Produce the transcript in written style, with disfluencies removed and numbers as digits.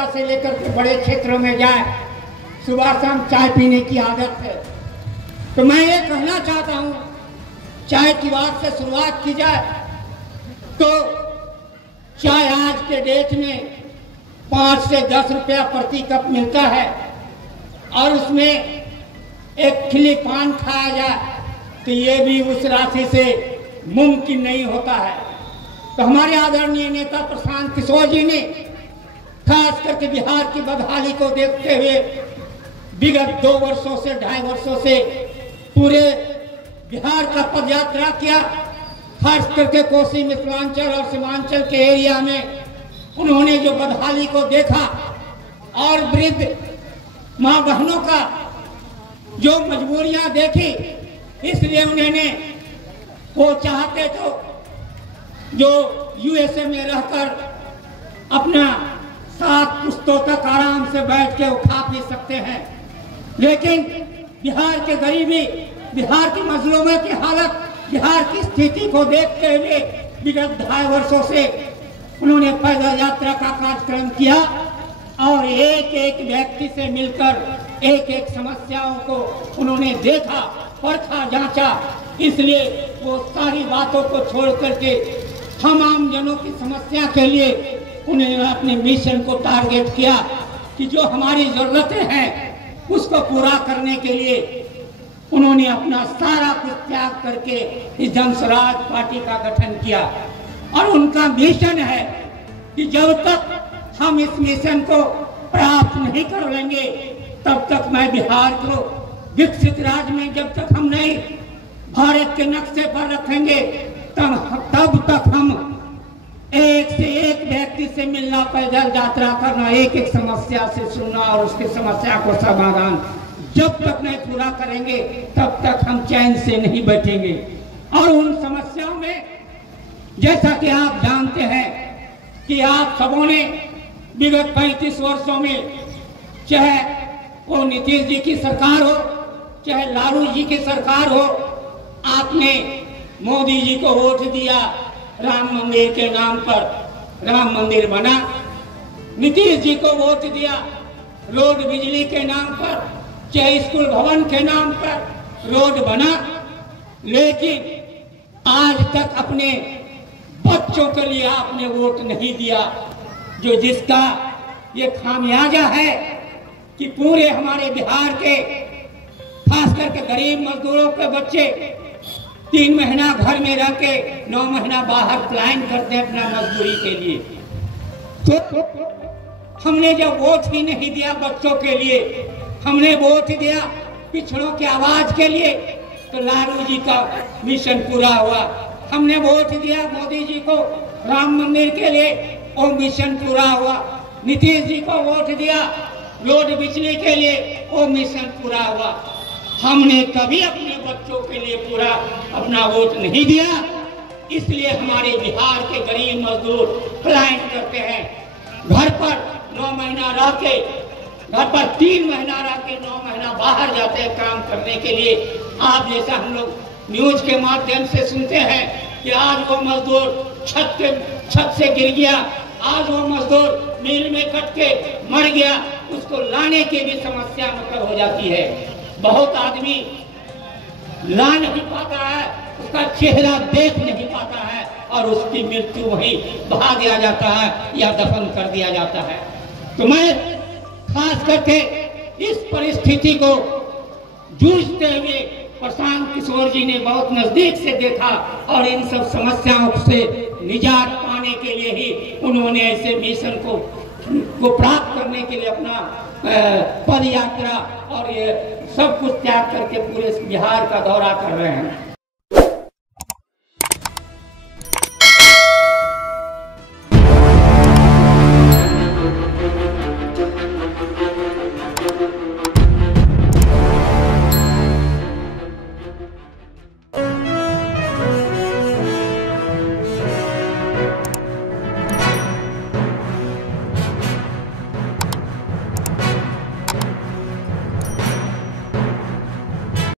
बच्चा से लेकर के बड़े क्षेत्रों में जाए, सुबह शाम चाय पीने की आदत है। तो मैं ये कहना चाहता हूँ, चाय की बात से शुरुआत की जाए तो चाय आज के डेट में 5 से 10 रुपया प्रति कप मिलता है और उसमें एक खिली पान खाया जाए तो ये भी उस राशि से मुमकिन नहीं होता है। तो हमारे आदरणीय नेता प्रशांत किशोर जी ने खास करके बिहार की बदहाली को देखते हुए विगत 2 वर्षों से 2.5 वर्षों से पूरे बिहार का पदयात्रा किया। खास करके कोसी मिथिलांचल और सीमांचल के एरिया में उन्होंने जो बदहाली को देखा और वृद्ध माँ बहनों का जो मजबूरियां देखी, इसलिए उन्होंने वो चाहते तो जो यूएसए में रहकर अपना 7 पुश्तों तक आराम से बैठ के वो खा पी सकते हैं, लेकिन बिहार के गरीबी, बिहार की मजलूमों की हालत, बिहार की स्थिति को देखते हुए विगत 2.5 वर्षों से उन्होंने पैदल यात्रा का कार्यक्रम किया और एक एक व्यक्ति से मिलकर एक एक समस्याओं को उन्होंने देखा, परखा, जांचा। इसलिए वो सारी बातों को छोड़ करके हम आम जनों की समस्या के लिए उन्होंने अपने मिशन को टारगेट किया कि जो हमारी जरूरतें हैं उसको पूरा करने के लिए उन्होंने अपना सारा कुछ त्याग करके इस जन स्वराज पार्टी का गठन किया। और उनका मिशन है कि जब तक हम इस मिशन को प्राप्त नहीं कर लेंगे तब तक मैं बिहार को विकसित राज्य में जब तक हम नहीं भारत के नक्शे पर रखेंगे तब तक हम एक से एक व्यक्ति से मिलना, पैदल यात्रा करना, एक एक समस्या से सुनना और उसकी समस्या को समाधान जब तक नहीं पूरा करेंगे तब तक हम चैन से नहीं बैठेंगे। और उन समस्याओं में जैसा कि आप जानते हैं कि आप सबों ने विगत 35 वर्षों में, चाहे वो नीतीश जी की सरकार हो चाहे लालू जी की सरकार हो, आपने मोदी जी को वोट दिया, राम मंदिर के नाम पर राम मंदिर बना। नीतीश जी को वोट दिया रोड बिजली के नाम पर, चाहे स्कूल भवन के नाम पर रोड बना, लेकिन आज तक अपने बच्चों के लिए आपने वोट नहीं दिया। जो जिसका ये खामियाजा है कि पूरे हमारे बिहार के खास करके गरीब मजदूरों के बच्चे 3 महीना घर में रह के 9 महीना बाहर पलायन करते हैं अपना मजदूरी के लिए। तो हमने जब वोट ही नहीं दिया बच्चों के लिए, हमने वोट दिया पिछड़ों की आवाज के लिए, तो लालू जी का मिशन पूरा हुआ। हमने वोट दिया मोदी जी को राम मंदिर के लिए, वो मिशन पूरा हुआ। नीतीश जी को वोट दिया रोड बिजली के लिए, वो मिशन पूरा हुआ। हमने कभी अपने बच्चों के लिए पूरा अपना वोट नहीं दिया, इसलिए हमारे बिहार के गरीब मजदूर पलायन करते हैं। घर पर 9 महीना रह के, घर पर 3 महीना रह के 9 महीना बाहर जाते हैं काम करने के लिए। आप जैसा हम लोग न्यूज के माध्यम से सुनते हैं कि आज वो मजदूर छत से गिर गया, आज वो मजदूर मिल में कट के मर गया, उसको लाने की भी समस्या मतलब हो जाती है। बहुत आदमी ला नहीं पाता है, उसका चेहरा देख नहीं पाता है और उसकी मृत्यु वहीं बहा दिया जाता है या दफन कर दिया जाता है। तो मैं खास करके इस परिस्थिति को जूझते हुए प्रशांत किशोर जी ने बहुत नजदीक से देखा और इन सब समस्याओं से निजात पाने के लिए ही उन्होंने ऐसे मिशन को प्राप्त करने के लिए अपना पद यात्रा और ये सब कुछ त्याग करके पूरे बिहार का दौरा कर रहे हैं।